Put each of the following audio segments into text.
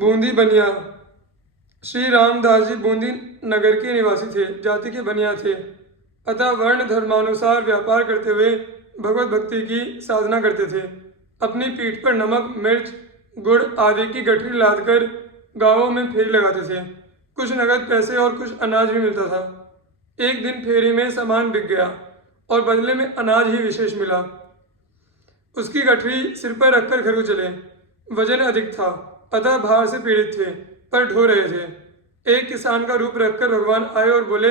बूंदी बनिया। श्री रामदास जी बूंदी नगर के निवासी थे, जाति के बनिया थे। अतः वर्ण धर्मानुसार व्यापार करते हुए भगवत भक्ति की साधना करते थे। अपनी पीठ पर नमक, मिर्च, गुड़ आदि की गठरी लादकर गांवों में फेरी लगाते थे। कुछ नगद पैसे और कुछ अनाज भी मिलता था। एक दिन फेरी में सामान बिक गया और बदले में अनाज ही विशेष मिला। उसकी गठरी सिर पर रखकर घर को चले। वजन अधिक था, अतः भार से पीड़ित थे, पर ढो रहे थे। एक किसान का रूप रखकर भगवान आए और बोले,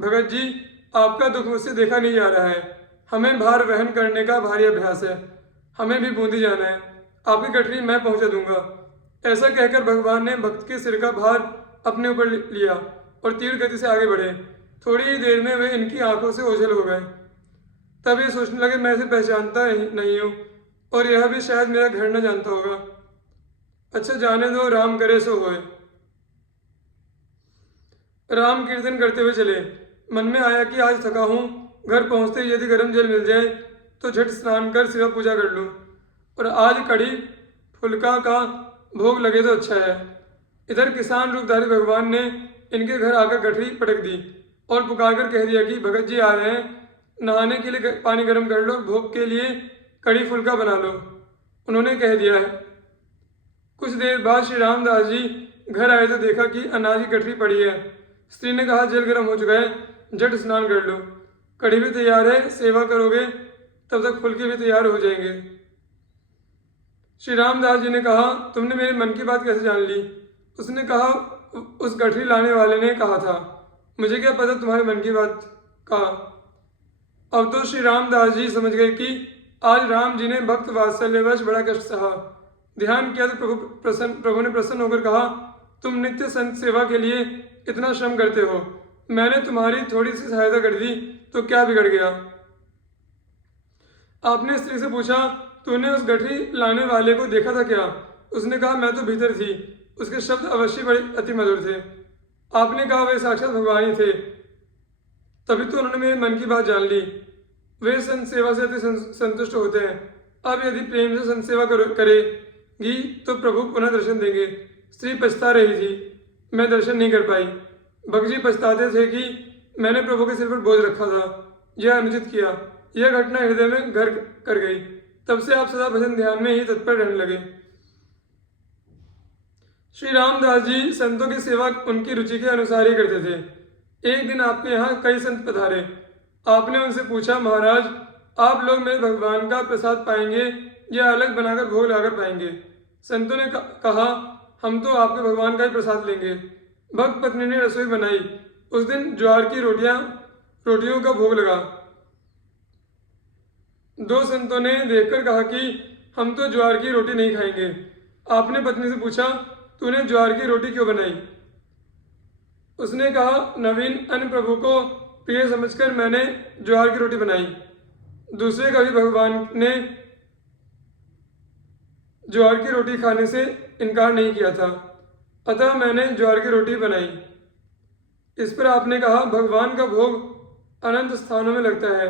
भगत जी, आपका दुख मुझसे देखा नहीं जा रहा है। हमें भार वहन करने का भारी अभ्यास है। हमें भी बूंदी जाना है। आपकी गठरी मैं पहुंचा दूंगा। ऐसा कहकर भगवान ने भक्त के सिर का भार अपने ऊपर लिया और तीव्र गति से आगे बढ़े। थोड़ी ही देर में वे इनकी आंखों से ओझल हो गए। तब ये सोचने लगे, मैं इसे पहचानता नहीं हूँ और यह भी शायद मेरा घर न जानता होगा। अच्छा, जाने दो, राम करे सो होए। राम कीर्तन करते हुए चले। मन में आया कि आज थका हूँ, घर पहुँचते यदि गर्म जल मिल जाए तो झट स्नान कर शिवा पूजा कर लूँ, और आज कड़ी फुल्का का भोग लगे तो अच्छा है। इधर किसान रूपधारी भगवान ने इनके घर आकर गठरी पटक दी और पुकार कर कह दिया कि भगत जी आ रहे हैं, नहाने के लिए पानी गर्म कर लो, भोग के लिए कड़ी फुल्का बना लो। उन्होंने कह दिया है। कुछ देर बाद श्री रामदास जी घर आए तो देखा कि अनाज की गठरी पड़ी है। स्त्री ने कहा, जल गर्म हो चुका है, झट स्नान कर लो। कड़ी भी तैयार है, सेवा करोगे तब तक फुल्के भी तैयार हो जाएंगे। श्री रामदास जी ने कहा, तुमने मेरे मन की बात कैसे जान ली? उसने कहा, उस गठरी लाने वाले ने कहा था। मुझे क्या पता तुम्हारे मन की बात का। अब तो श्री रामदास जी समझ गए कि आज राम जी ने भक्त वात्सल्यवश बड़ा कष्ट सहा। ध्यान किया तो प्रभु ने प्रसन्न होकर कहा, तुम नित्य संत सेवा के लिए इतना श्रम करते हो, मैंने तुम्हारी थोड़ी सी सहायता कर दी तो क्या बिगड़ गया? आपने स्त्री से पूछा, तूने उस गठरी लाने वाले को देखा था क्या? उसने कहा, मैं तो भीतर थी, उसके शब्द अवश्य बड़े अति मधुर थे। आपने कहा, वे साक्षात भगवान ही थे। तभी तो उन्होंने मेरे मन की बात जान ली। वे संत सेवा से अति संतुष्ट होते हैं। अब यदि प्रेम से संत सेवा करेगी तो प्रभु पुनः दर्शन देंगे। स्त्री पछता रही थी, मैं दर्शन नहीं कर पाई। भक्त जी पछताते थे कि मैंने प्रभु के सिर पर बोझ रखा था, यह अनुचित किया। यह घटना हृदय में घर कर गई। तब से आप सदा भजन ध्यान में ही तत्पर रहने लगे। श्री रामदास जी संतों की सेवा उनकी रुचि के अनुसार ही करते थे। एक दिन आपके यहाँ कई संत पधारे। आपने उनसे पूछा, महाराज, आप लोग मेरे भगवान का प्रसाद पाएंगे या अलग बनाकर भोग लाकर पाएंगे? संतों ने कहा, हम तो आपके भगवान का ही प्रसाद लेंगे। भक्त पत्नी ने रसोई बनाई। उस दिन ज्वार की रोटियों का भोग लगा। दो संतों ने देखकर कहा कि हम तो ज्वार की रोटी नहीं खाएंगे। आपने पत्नी से पूछा, तूने ज्वार की रोटी क्यों बनाई? उसने कहा, नवीन अन्न प्रभु को प्रिय समझकर मैंने ज्वार की रोटी बनाई। दूसरे कभी भगवान ने ज्वार की रोटी खाने से इनकार नहीं किया था, अतः मैंने ज्वार की रोटी बनाई। इस पर आपने कहा, भगवान का भोग अनंत स्थानों में लगता है,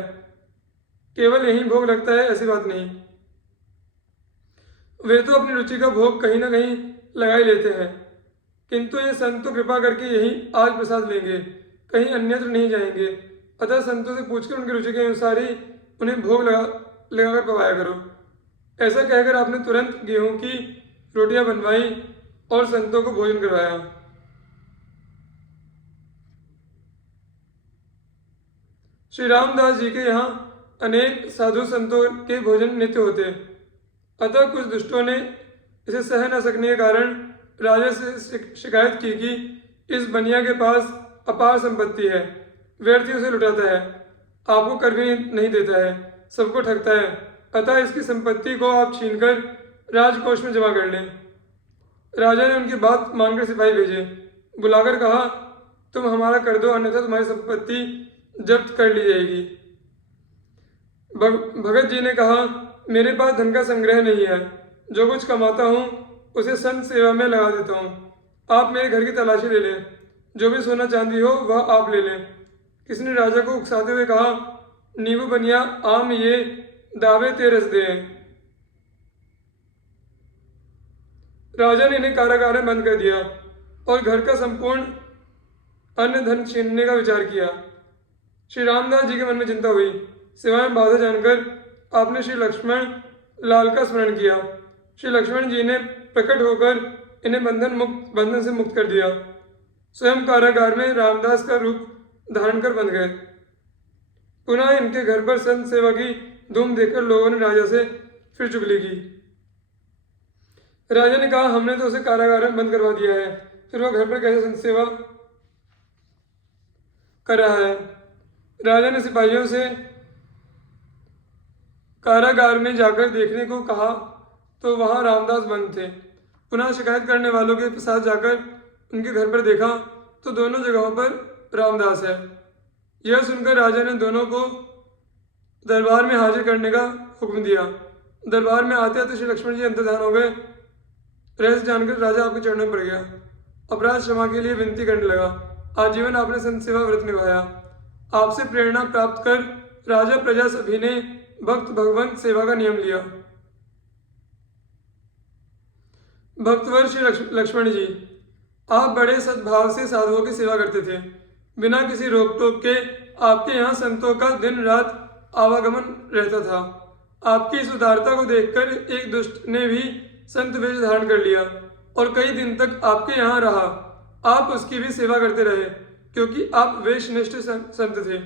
केवल यहीं भोग लगता है ऐसी बात नहीं। वे तो अपनी रुचि का भोग कहीं ना कहीं लगा ही लेते हैं, किंतु ये संत तो कृपा करके यहीं आज प्रसाद लेंगे, कहीं अन्यत्र नहीं जाएंगे। अतः संतों से पूछकर उनकी रुचि के अनुसार ही उन्हें भोग लगाकर पवाया करो। ऐसा कहकर आपने तुरंत गेहूं की रोटियां बनवाई और संतों को भोजन करवाया। श्री रामदास जी के यहाँ अनेक साधु संतों के भोजन नित्य होते। अतः कुछ दुष्टों ने इसे सह न सकने के कारण राजा से शिकायत की कि इस बनिया के पास अपार संपत्ति है, व्यर्थ ही उसे लुटाता है, आपको कर भी नहीं देता है, सबको ठगता है। अतः इसकी संपत्ति को आप छीनकर राजकोष में जमा कर लें। राजा ने उनकी बात मानकर सिपाही भेजे। बुलाकर कहा, तुम हमारा कर दो, अन्यथा तुम्हारी संपत्ति जब्त कर ली जाएगी। भगत जी ने कहा, मेरे पास धन का संग्रह नहीं है, जो कुछ कमाता हूँ उसे संत सेवा में लगा देता हूँ। आप मेरे घर की तलाशी ले लें, जो भी सोना चांदी हो वह आप ले लें। किसी ने राजा को उकसाते हुए कहा, नींबू बनिया आम ये दावे ते रस दे। राजा ने इन्हें कारागार में बंद कर दिया और घर का संपूर्ण अन्य धन छीनने का विचार किया। श्री रामदास जी के मन में चिंता हुई। सेवा में बाधा जानकर आपने श्री लक्ष्मण लाल का स्मरण किया। श्री लक्ष्मण जी ने प्रकट होकर इन्हें बंधन से मुक्त कर दिया। स्वयं कारागार में रामदास का रूप धारण कर बंध गए। पुनः इनके घर पर संत सेवा की धूम देखकर लोगों ने राजा से फिर चुगली की। राजा ने कहा, हमने तो उसे कारागार में बंद करवा दिया है, फिर वह घर पर कैसे संत सेवा कर रहा है। राजा ने सिपाहियों से कारागार में जाकर देखने को कहा तो वहां रामदास बंद थे। पुनः शिकायत करने वालों के साथ जाकर उनके घर पर देखा तो दोनों जगहों पर रामदास है। यह सुनकर राजा ने दोनों को दरबार में हाजिर करने का हुक्म दिया। दरबार में आते आते श्री लक्ष्मण जी अंतर्धान हो गए। रहस्य जानकर राजा आपके चरणों में पड़ गया। अपराध क्षमा के लिए विनती करने लगा। आजीवन आपने संत सेवा व्रत निभाया। आपसे प्रेरणा प्राप्त कर राजा प्रजा सभी ने भक्त भगवंत सेवा का नियम लिया। भक्तवर श्री लक्ष्मण जी, आप बड़े सद्भाव से साधुओं की सेवा करते थे। बिना किसी रोक टोक के आपके यहाँ संतों का दिन रात आवागमन रहता था। आपकी इस उदारता को देखकर एक दुष्ट ने भी संत वेश धारण कर लिया और कई दिन तक आपके यहाँ रहा। आप उसकी भी सेवा करते रहे क्योंकि आप वेशनिष्ठ संत थे।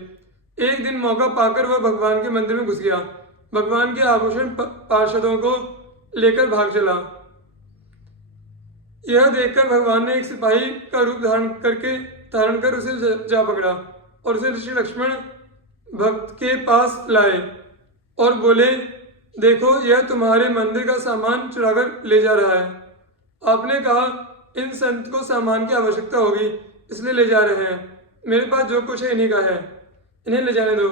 एक दिन मौका पाकर वह भगवान के मंदिर में घुस गया। भगवान के आभूषण पार्षदों को लेकर भाग चला। यह देखकर भगवान ने एक सिपाही का रूप धारण कर उसे जा पकड़ा और उसे ऋषि लक्ष्मण भक्त के पास लाए और बोले, देखो यह तुम्हारे मंदिर का सामान चुराकर ले जा रहा है। आपने कहा इन संत को सामान की आवश्यकता होगी इसलिए ले जा रहे हैं। मेरे पास जो कुछ है इन्हीं का है, इन्हें ले जाने दो।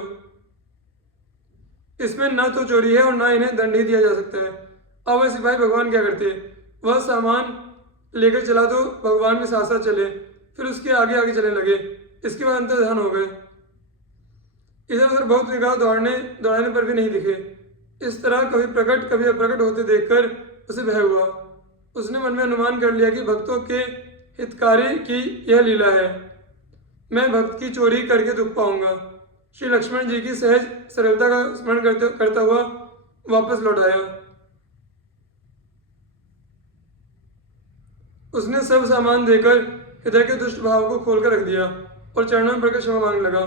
इसमें ना तो चोरी है और ना इन्हें दंड ही दिया जा सकता है। अब वह सिपाही भगवान क्या करते, वह सामान लेकर चला तो भगवान भी साथ साथ चले, फिर उसके आगे आगे चलने लगे। इसके बाद अंतर्धान हो गए। इधर उधर बहुत निगाह दौड़ाने पर भी नहीं दिखे। इस तरह कभी प्रकट कभी अप्रकट होते देखकर उसे भय हुआ। उसने मन में अनुमान कर लिया कि भक्तों के हितकारी की यह लीला है। मैं भक्त की चोरी करके दुख पाऊंगा। श्री लक्ष्मण जी की सहज सरलता का स्मरण करता हुआ वापस लौट आया। उसने सब सामान देकर हृदय के दुष्ट भाव को खोलकर रख दिया और चरणों में पड़कर क्षमा मांगने लगा।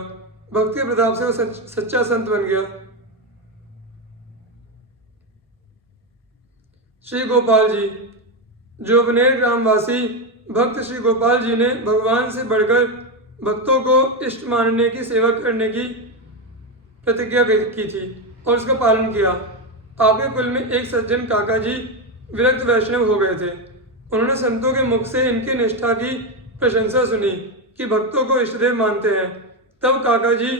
भक्त के प्रताप से वह सच्चा संत बन गया। श्री गोपाल जी, जोबनेर ग्रामवासी भक्त श्री गोपाल जी ने भगवान से बढ़कर भक्तों को इष्ट मानने की सेवा करने की प्रतिज्ञा की थी और उसका पालन किया। आपके कुल में एक सज्जन काका जी विरक्त वैष्णव हो गए थे। उन्होंने संतों के मुख से इनकी निष्ठा की प्रशंसा सुनी कि भक्तों को इष्टदेव मानते हैं। तब काका जी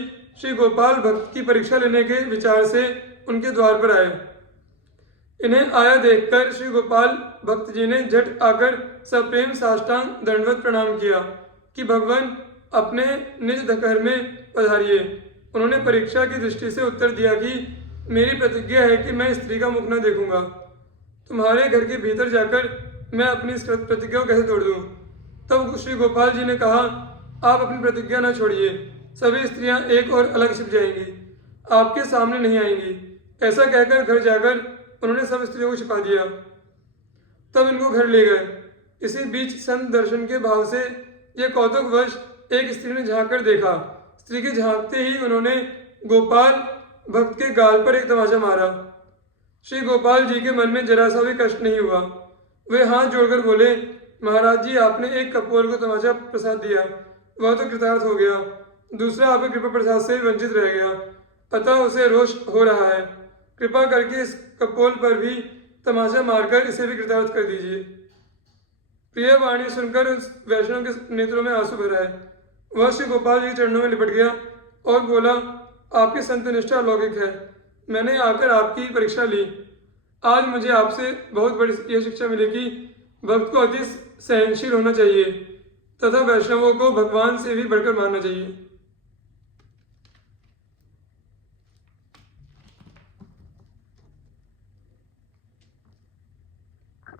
श्री गोपाल भक्त की परीक्षा लेने के विचार से उनके द्वार पर आए। इन्हें आया देखकर श्री गोपाल भक्त जी ने झट आकर सप्रेम साष्टांग दंडवत प्रणाम किया कि भगवान अपने निज घर में पधारिए। उन्होंने परीक्षा की दृष्टि से उत्तर दिया कि मेरी प्रतिज्ञा है कि मैं स्त्री का मुख न देखूंगा। तुम्हारे घर के भीतर जाकर मैं अपनी इस प्रतिज्ञा को कैसे तोड़ दूं? तब श्री गोपाल जी ने कहा, आप अपनी प्रतिज्ञा न छोड़िए। सभी स्त्रियां एक और अलग छिप जाएंगी, आपके सामने नहीं आएंगी। ऐसा कहकर घर जाकर उन्होंने सब स्त्रियों को छिपा दिया। तब इनको घर ले गए। इसी बीच संत दर्शन के भाव से यह कौतुकवश एक स्त्री ने झांक कर देखा। स्त्री के झांकते ही उन्होंने गोपाल भक्त के गाल पर एक तमाचा मारा। श्री गोपाल जी के मन में जरा सा भी कष्ट नहीं हुआ। वे हाथ जोड़कर बोले, महाराज जी, आपने एक कपोल को तमाचा प्रसाद दिया, वह तो कृतार्थ हो गया। दूसरा आपके कृपा प्रसाद से वंचित रह गया, अतः उसे रोष हो रहा है। कृपा करके इस कपोल पर भी तमाचा मारकर इसे भी कृतार्थ कर दीजिए। प्रिय वाणी सुनकर उस वैष्णव के नेत्रों में आंसू भर आए। वह श्री गोपाल जी के चरणों में लिपट गया और बोला, आपकी संतनिष्ठा अलौकिक है। मैंने आकर आपकी परीक्षा ली। आज मुझे आपसे बहुत बड़ी यह शिक्षा मिली कि भक्त को अति सहनशील होना चाहिए तथा वैष्णवों को भगवान से भी बढ़कर मानना चाहिए।